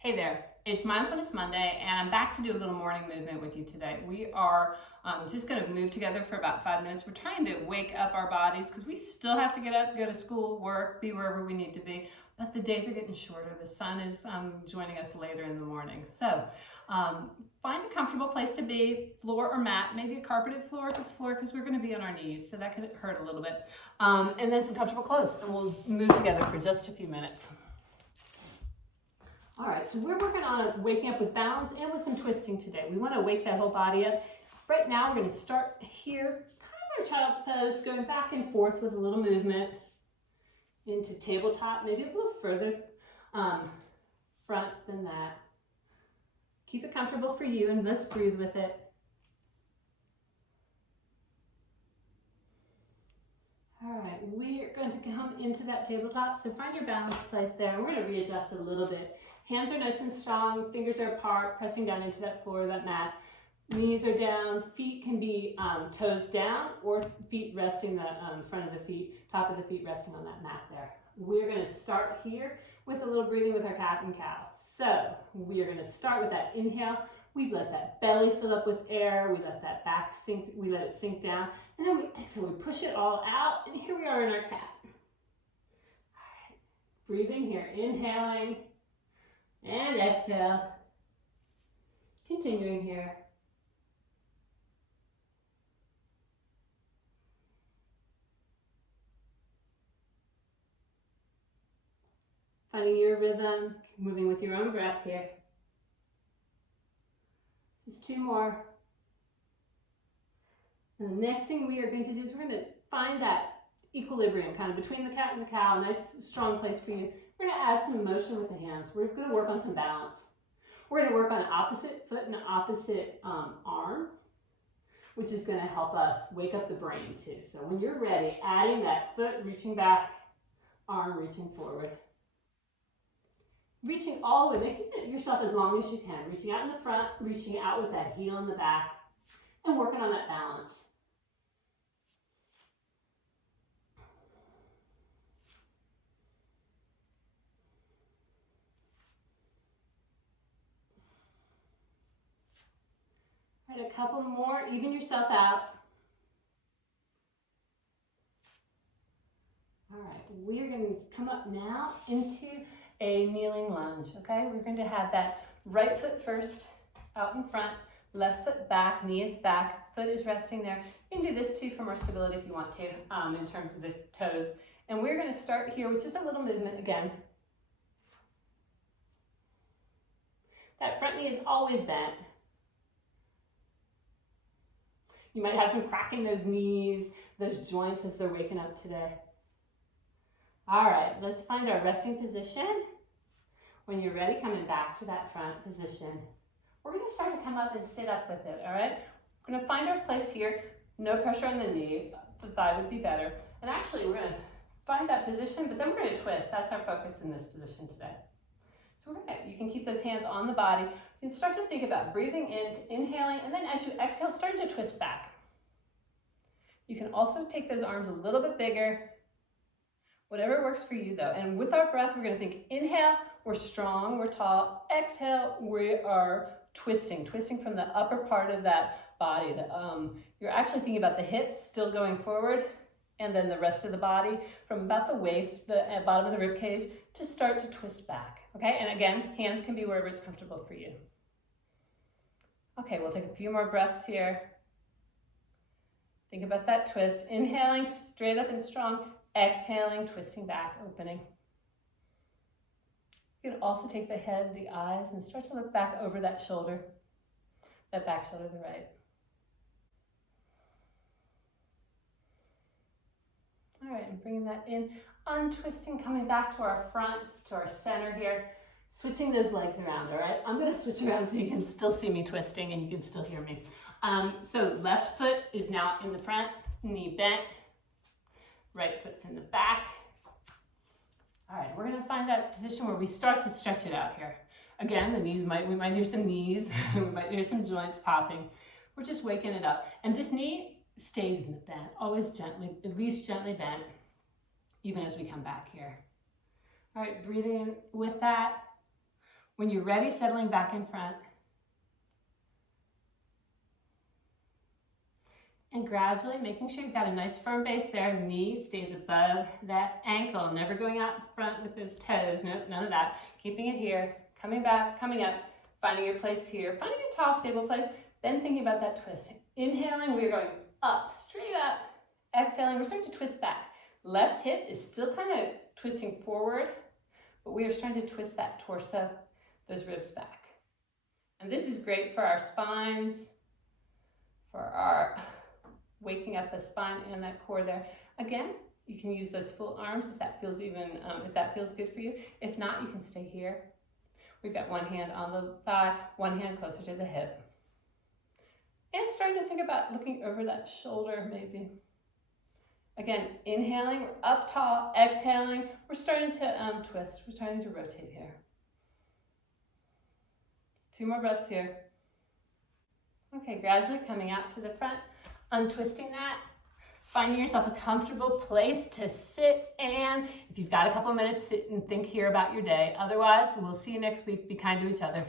Hey there, it's Mindfulness Monday and I'm back to do a little morning movement with you today. We are just going to move together for about 5 minutes. We're trying to wake up our bodies because we still have to get up, go to school, work, be wherever we need to be, but the days are getting shorter. The sun is joining us later in the morning. So find a comfortable place to be, floor or mat, maybe a carpeted floor because we're going to be on our knees, so that could hurt a little bit. And then some comfortable clothes, and we'll move together for just a few minutes. All right, so we're working on waking up with balance and with some twisting today. We want to wake that whole body up. Right now, we're going to start here, kind of our child's pose, going back and forth with a little movement into tabletop, maybe a little further front than that. Keep it comfortable for you, and let's breathe with it. All right, we're going to come into that tabletop, so find your balance place there, and we're going to readjust a little bit. Hands are nice and strong, fingers are apart, pressing down into that floor, that mat. Knees are down, feet can be toes down, or feet resting the front of the feet, top of the feet resting on that mat there. We're going to start here with a little breathing with our cat and cow. So we are going to start with that inhale. We let that belly fill up with air. We let that back sink, we let it sink down. And then we exhale, we push it all out. And here we are in our cat. All right, breathing here, inhaling and exhale. Continuing here. Finding your rhythm, moving with your own breath here. Just 2 more. And the next thing we are going to do is we're going to find that equilibrium kind of between the cat and the cow, a nice strong place for you. We're going to add some motion with the hands. We're going to work on some balance. We're going to work on opposite foot and opposite arm, which is going to help us wake up the brain too. So when you're ready, adding that foot reaching back, arm reaching forward. Reaching all the way, making yourself as long as you can. Reaching out in the front, reaching out with that heel in the back, and working on that balance. All right, a couple more, even yourself out. All right, we're going to come up now into a kneeling lunge, okay? We're going to have that right foot first out in front, left foot back, knee is back, foot is resting there. You can do this too for more stability if you want to, in terms of the toes. And we're going to start here with just a little movement again. That front knee is always bent. You might have some cracking those knees, those joints as they're waking up today. All right, let's find our resting position. When you're ready, coming back to that front position. We're going to start to come up and sit up with it, all right? We're going to find our place here. No pressure on the knee. The thigh would be better. And actually, we're going to find that position, but then we're going to twist. That's our focus in this position today. So you can keep those hands on the body. You can start to think about breathing in, inhaling, and then as you exhale, starting to twist back. You can also take those arms a little bit bigger. Whatever works for you though. And with our breath, we're going to think inhale, we're strong, we're tall. Exhale, we are twisting from the upper part of that body. You're actually thinking about the hips still going forward, and then the rest of the body from about the waist, the bottom of the rib cage, to start to twist back. Okay, and again, hands can be wherever it's comfortable for you. Okay, we'll take a few more breaths here. Think about that twist. Inhaling straight up and strong. Exhaling, twisting back, opening. You can also take the head, the eyes, and start to look back over that shoulder, that back shoulder to the right. All right, and bringing that in, untwisting, coming back to our front, to our center here, switching those legs around, all right? I'm gonna switch around so you can still see me twisting and you can still hear me. So left foot is now in the front, knee bent, right foot's in the back. All right, we're gonna find that position where we start to stretch it out here. Again, we might hear some knees, we might hear some joints popping. We're just waking it up. And this knee stays bent, always gently, at least gently bent, even as we come back here. All right, breathing in with that. When you're ready, settling back in front. And gradually making sure you've got a nice firm base there. Knee stays above that ankle, never going out front with those toes. Nope, none of that. Keeping it here, coming back, coming up, finding your place here, finding a tall, stable place, then thinking about that twist. Inhaling, we're going up, straight up. Exhaling, we're starting to twist back. Left hip is still kind of twisting forward, but we are starting to twist that torso, those ribs back. And this is great for our spines, for our waking up the spine and that core there. Again, you can use those full arms if that feels if that feels good for you. If not, you can stay here. We've got one hand on the thigh, one hand closer to the hip. And starting to think about looking over that shoulder maybe. Again, inhaling, we're up tall. Exhaling, we're starting to twist. We're starting to rotate here. 2 more breaths here. Okay, gradually coming out to the front, untwisting that, finding yourself a comfortable place to sit, and if you've got a couple minutes, sit and think here about your day. Otherwise, we'll see you next week. Be kind to each other.